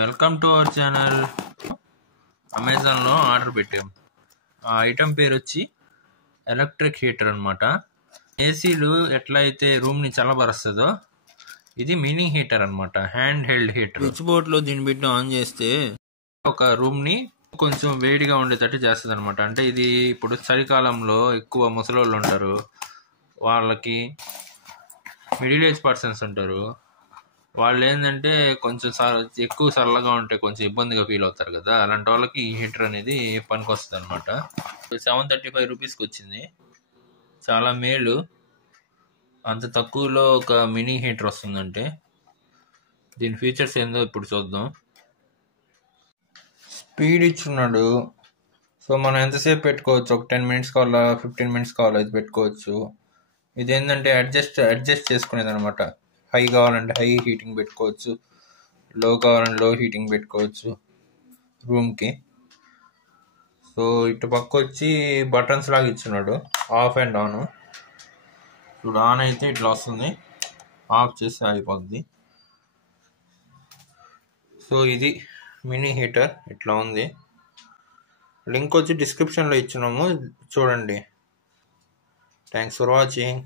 Welcome to our channel. అమెజాన్లో order పెట్టాం. ఆ ఐటెం పేరు వచ్చి ఎలక్ట్రిక్ హీటర్ అనమాట. ఏసీలు ఎట్లా అయితే రూమ్ని చల్లబరుస్తుందో ఇది మినీ హీటర్ అనమాట. Hand held heater. స్విచ్ బోర్డ్లో దీన్ని పెట్టి ఆన్ చేస్తే ఒక రూమ్ని కొంచెం వేడిగా ఉండేటట్టు చేస్తుంది అనమాట. అంటే ఇది ఇప్పుడు చలికాలంలో ఎక్కువ ముసలోళ్ళు ఉంటారు, వాళ్ళకి మిడిల్ ఏజ్ పర్సన్స్ ఉంటారు, వాళ్ళు ఏంటంటే కొంచెం ఎక్కువ చల్లగా ఉంటే కొంచెం ఇబ్బందిగా ఫీల్ అవుతారు కదా, అలాంటి వాళ్ళకి ఈ హీటర్ అనేది పనికి వస్తుంది అనమాట. 735 రూపీస్కి వచ్చింది. చాలా మేలు. అంత తక్కువలో ఒక మినీ హీటర్ వస్తుందంటే. దీని ఫీచర్స్ ఏందో ఇప్పుడు చూద్దాం. స్పీడ్ ఇచ్చున్నాడు. సో మనం ఎంతసేపు పెట్టుకోవచ్చు, ఒక 10 మినిట్స్ కావాలా 15 మినిట్స్ కావాలా ఇది పెట్టుకోవచ్చు. ఇది ఏంటంటే అడ్జస్ట్ చేసుకునేది అనమాట. హై కావాలంటే హై హీటింగ్ పెట్టుకోవచ్చు, లో కావాలంటే లో హీటింగ్ పెట్టుకోవచ్చు రూమ్కి. సో ఇటు పక్క వచ్చి బటన్స్ లాగా ఇచ్చున్నాడు, ఆఫ్ అండ్ ఆన్. ఇప్పుడు ఆన్ అయితే ఇట్లా వస్తుంది, ఆఫ్ చేస్తే అయిపోద్ది. సో ఇది మినీ హీటర్ ఇట్లా ఉంది. లింక్ వచ్చి డిస్క్రిప్షన్లో ఇచ్చినాము, చూడండి. Thanks for watching.